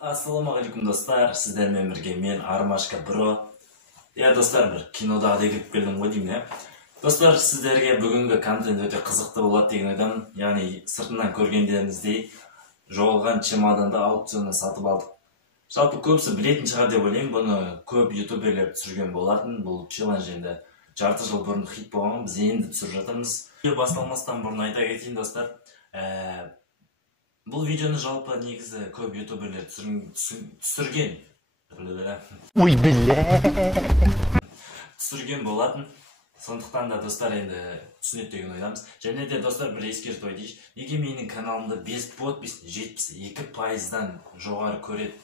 Ассалаумағалейкум достар, сіздермен бірге мен Армашка Бро. Достар, бір кинодағыдай кіріп келдім ғой деймін, Достар, сіздерге бүгінгі контент өте қызықты болады деген ойдамын. Яғни сыртынан көргендеріңіздей жоғалған чемоданды аукционнан сатып алдық. Жалпы көбісі білетін шығар деп ойлаймын, бұны көп ютуберлер түсірген болатын. Бұл челлендж енді жарты жыл бұрын хит болған, біз енді түсіріп жатырмыз. Видео басталмастан бұрын айта кетейін достар. Бұл видеоны жалпы негізі көп ютуберлер түсірген. Ой, түсірген болатын. Сондықтан да достар енді түсінеді деген ойдамыз. Және де достар бір ескертіп айтайыншы. Неге менің каналымда 5 подпис 72%-дан жоғары көреді?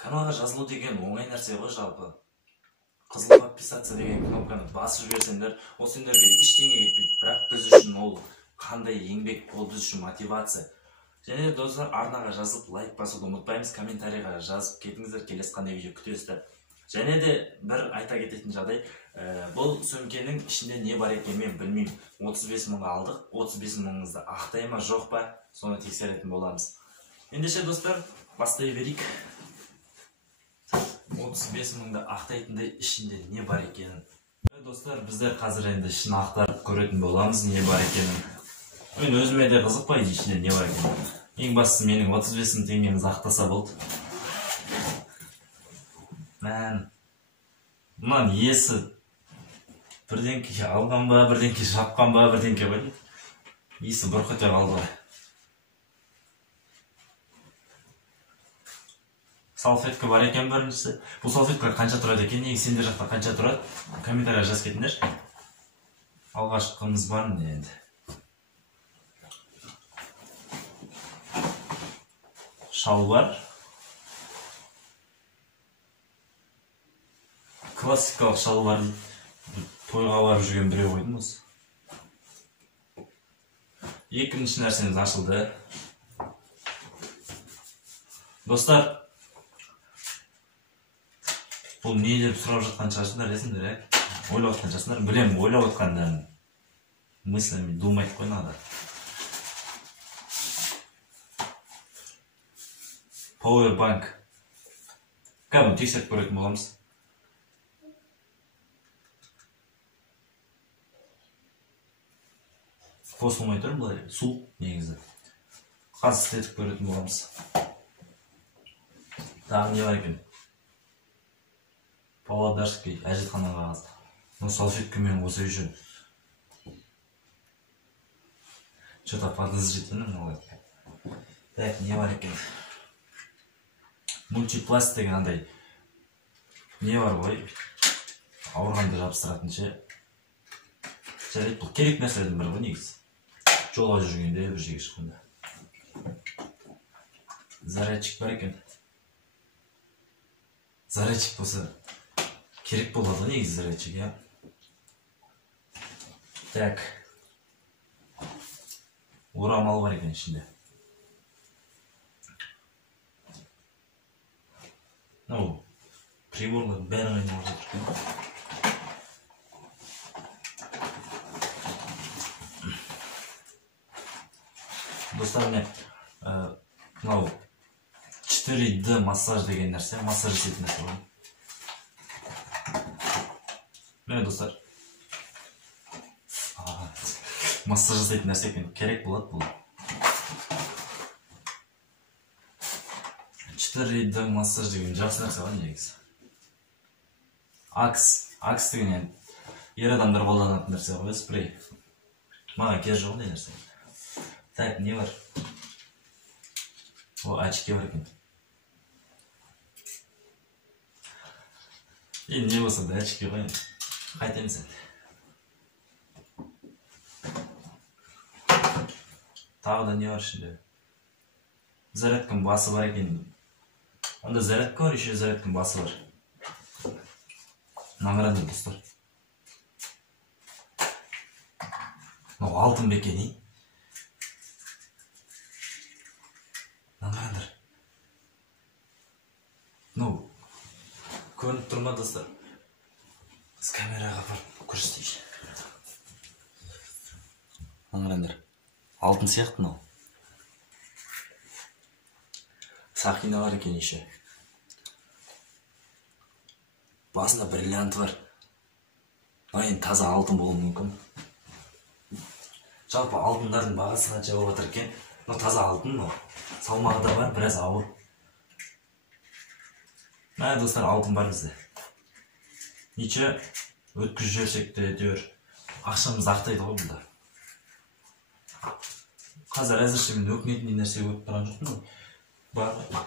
Каналға жазылу деген оңай нәрсе ғой жалпы. Қызыл подписаться деген кнопканы басып жіберсеңдер, ол сендерге ештеңе кетпейді. Бірақ біз үшін ол қандай еңбек, ол біз үшін мотивация. Және достар, арнаға жазып, лайк басуды ұмытпаймыз, комментарийға жазып кетіңіздер, келесі қандай видео күтесіздер. Және де бір айта кететін жағдай, бұл сөмкенің ішінде не бар екенін мен білмеймін. 35 мыңға алдық, 35 мыңыңызды ақтай ма жоқ па, соны тексеретін боламыз. Ендеше достар, бастай берейік. 35 мыңды ақтайтындай ішінде не бар екенін. Достар, біздер қазір енді ішін ақтарып көретін боламыз, не бар екенін. Мен өзіме де қызықпайды ішінде не бар екенін. Ең бастысы менің 35 мың теңгеміз ақтаса болды. Мұнан есі бірдеңке алған ба, бірдеңке жапқан ба, бірдеңке ба дейді. Есі бұрқ ете қалды. Салфетка бар екен біріншісі. Бұл салфетка қанша тұрады екен? Неге сендер жақта қанша тұрады? Комментария жаз кетіңдер. Алғашқымыз бар міне енді. Шалбар. Классикалық шалбар дейді. Тойға барып жүрген біреу қойдым осы. Екінші нәрсеміз ашылды. Достар, бұл не деп сұрап жатқан шығарсыңдар, десіңдер, ойлап жатқан шығарсыңдар. Білемін, ойлап жатқандарын мыслями думать қой надо. Powerbank. Кәдімгі тексеріп көретін боламыз. Қосылмай тұр, бұлай су негізі. Қазір істетіп көретін боламыз. Тағы не бар екен? Павлодарский әжетхана қағазы. Но салфеткамен осы үшін. Что-то подозрительно. Так, не бар екен? Мультипласт деген андай не бар ғой? Ауырғанды жабыстыратын ше. Жарайды, бұл керек нәрселердің бірі ғой негізі. Жолға жүргенде бір жерге шыққанда. Зарядчик бар екен. Зарядчик болса керек болады ғой негізі зарядчик, я. Так. Орамал бар екен ішінде. Приборлар бәрі қайнап жатыр. Достар, міне 4D массаж деген нәрсе, массаж жасайтын нәрсе ғой. Міне достар, массаж жасайтын нәрсе екен, керек болады бұл. 4D массаж деген жақсы нәрсе ғой негізі. Акс деген ер адамдар қолданатын нәрсе ғой, спрей. Маған керегі жоқ ондай нәрсе. Так, не бар? О, очки бар екен. Енді не болса да очки ғой. Қайтеміз енді. Тағы да не бар ішінде? Зарядканың басы бар екен. Онда зарядка бар, еще зарядканың басы бар. Наңырады достар. Алтын бекені. Наңырандар. Көрініп тұрма достар. Біз камераға барып көрістейші. Наңырандар. Алтын сияқты мынау. Сақина бар екен еще. Басында бриллианты бар. Енді таза алтын болуы мүмкін. Жалпы алтындардың бағасы қанша болып жатыр екен? Таза алтын, салмағы да бар, біраз ауыр. Достар, алтын бар бізде. Неше өткізіп жіберсек те әйтеуір ақшамызды ақтайды ғой бұнда. Қазір әзірше мен өкінетіндей нәрсе көріп тұрған жоқпын ғой. Бар ғой.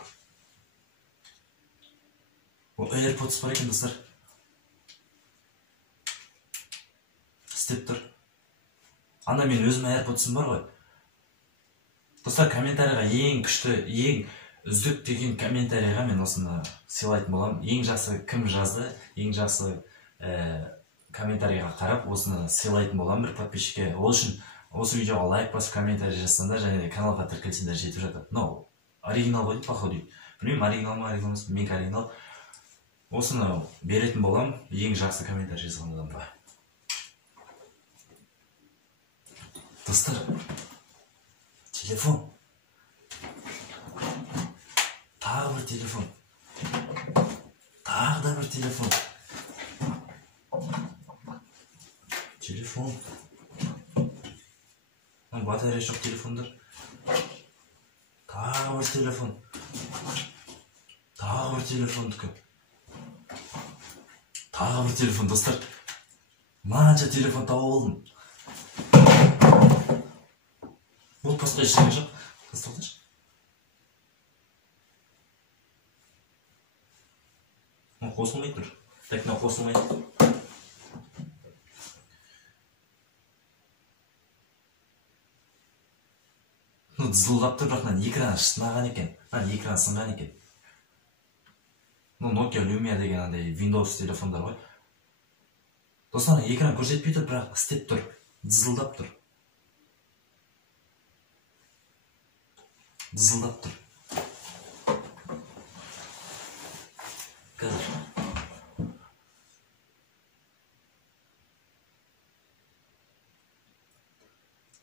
AirPods бар екен, достар. Істеп тұр. Анда мен өзім AirPods'ым бар ғой. Достар, комментарийға ең күшті, ең үздік деген комментарийға мен осыны сыйлайтын боламын. Ең жақсы кім жазды, ең жақсы комментарийға қарап осыны сыйлайтын боламын бір подписчикке. Ол үшін осы видеоға лайк басып комментарий жазсаңдар және каналға тіркелсеңдер жетіп жатады. Мынау оригинал ғой, походу. Білмеймін, оригинал ма, оригинал емес, менікі оригинал. Осыны беретін боламын ең жақсы комментарий жазған адамға. Достар, телефон. Тағы бір телефон. Тағы да бір телефон. Телефон. Батарея жоқ телефондар. Тағы бір телефон. Тағы бір телефон түкі. Тағы бір телефон, достар. Мынанша телефон тауып алдым. Бұл басқа ештеңе жоқ. Қысталтыншы. Қосылмай тұр. Так, мынау қосылмай. Дызылдап тұр, бірақ экраны сынған екен. Экраны сынған екен. Nokia Lumia деген Windows телефондар ғой. Достар, экран көрсетпей тұр, бірақ істеп тұр. Дызылдап тұр. Дызылдап тұр. Қазір.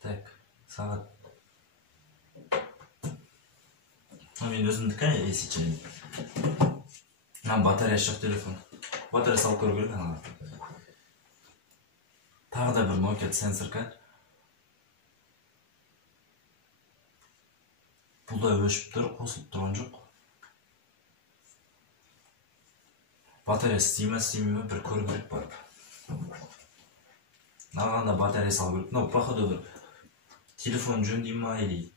Так, сағат. Мен өзімдікі, есечен. Батарея жоқ телефон. Батарея салып көру керек. Тағы да бір Nokia сенсорка. Бұл да өшіп тұр, қосылып тұрған жоқ. Батарея істейме ме, бір көру керек барып. Нағанда батарея салып көріп. Походу бір телефон жөндей ма, или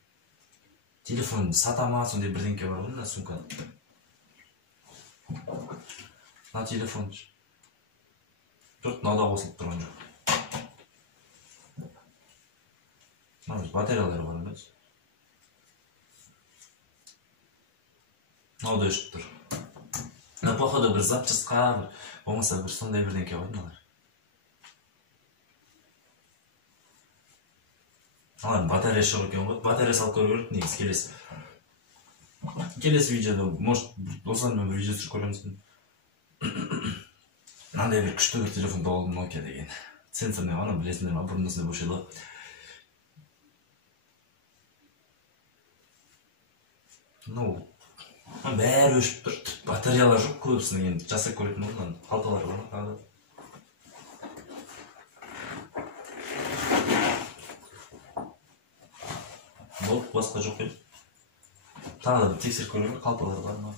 телефон сата ма, сондай бірдеңке бар ғой, сумкада. Телефон. Жоқ, мынада қосылып тұрған жоқ. Батареялары бар емес. Мынау да өшіп тұр. Походу бір запчастқа, болмаса бір сондай бірдеңке ғой мыналар. Батарея жоқ екен ғой. Батарея салып көру керек, негізі келесі. Келесі видеода, может, осылармен бір видео түсіріп көреміз. Мынандай бір күшті бір телефон болдым, Nokia деген. Сенсорный ғана білесіңдер ма, бұрын осындай болушы еді. Бәрі өшіп тұр. Батареялар жоқ, көбісінің енді жасап көретін болған. Қалталары бар ма? Болып, басқа жоқ еді. Тағы да тексеріп көрген, қалталары бар ма?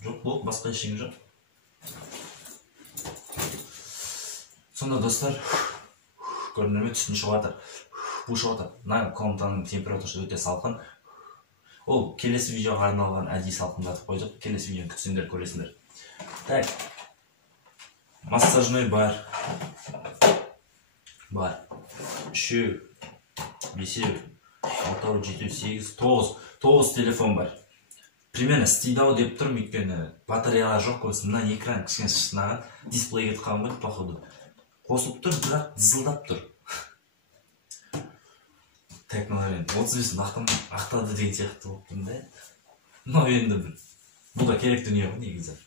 Жоқ, болып, басқа ештеңе жоқ. Сонда достар, көрінеме түстін шығатыр. Бұл шығатыр. Мына комнатаның температурасы өте салқын. Ол келесі видеоға арналған әдейі салқындатып қойдық. Келесі видеоны күтсеңдер, көресіңдер. Так. Массажной бар. Бар. 3, 5, 6, 7, 8, 9 телефон бар. Примерно стидау деп тұрм, өйткені батареялар жоқ көбісі. Мына экран кішкене шынаған, дисплей кетіп қалған ғой, походу. Қосылып тұр, бірақ дызылдап тұр. Так, мына 35 ақтады деген сияқты болыппын да. Но енді бір. Бұл да керек дүние ғой негізі.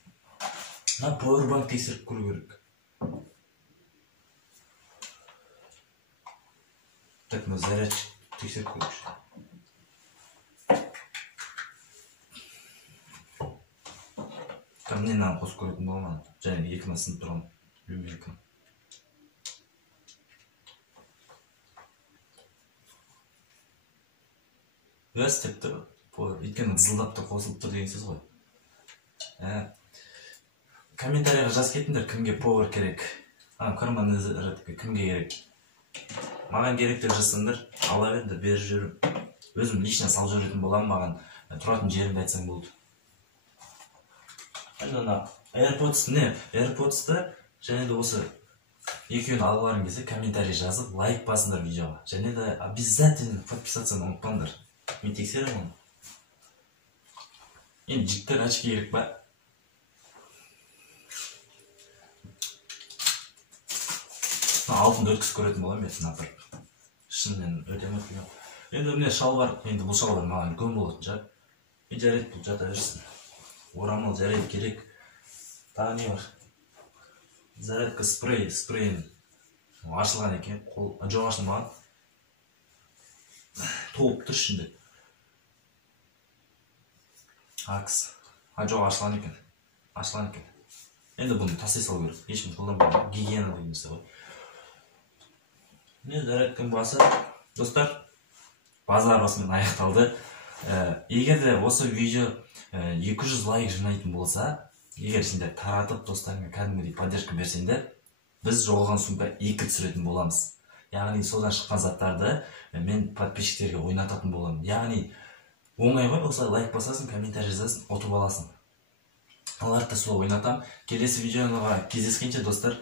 Мына Powerbank тексеріп көру керек. Так, мы зарядчик тексеріп көрейікші. Камненан қосып көретін болман. Және екіні сынып тұрған люмерка. Өз тіпті, өйткені дызылдап тұр, қосылып тұр деген сөз ғой. Комментарияға жаз кетіңдер, кімге повар керек. Кімге керек. Маған керек деп жазсаңдар, ала берді, беріп жүріп. Өзім лично сал жүретін болам, маған тұратын жерімді айтсаң болды. AirPods-ты және де осы екеуін алғыларың келсе комментарий жазып, лайк басыңдар видеоға. Және де обязательно подписаться ұмытпаңдар. Мен тексерем оны. Енді жігіттер очки керек па? Алтын өткізіп көретін болам ертең апарып. Шынымен өте ұмытпын. Енді міне шалбар, енді бұл шалбар маған үлкен болатын шығар. Мен жарайды бұл жата берсін. Орамал жарайды керек. Тағы не бар? Зарядка спрейін ашылған екен. Жоқ ашылмаған. Толып тұр ішінде. Акс. Жоқ ашылған екен. Енді бұны тастай салу керек. Ешкім қолданбайды. Гигиена деген нәрсе ғой. Мен зарядканың басы. Достар, базар басымен аяқталды. Егер де осы видео 200 лайк жинайтын болса, егер сендер таратып достарыңа кәдімгідей поддержка берсеңдер, біз жоғалған сумка 2 түсіретін боламыз. Яғни содан шыққан заттарды мен подписчиктерге ойнататын боламын. Яғни оңай ғой, осылай лайк басасың, комментарий жазасың, ұтып аласың. Аларды сол ойнатам. Келесі видеоға кездескенше достар,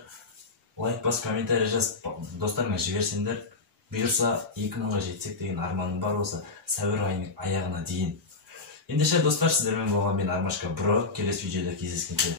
лайк бас, комментарий жаз, достарыңа жіберсеңдер, бұйырса 2000-ға жетсек деген арманым бар осы сәуір айының аяғына дейін. Ендеше достар, сіздермен болған мен Армашка Бро. Келесі видеода кездескенше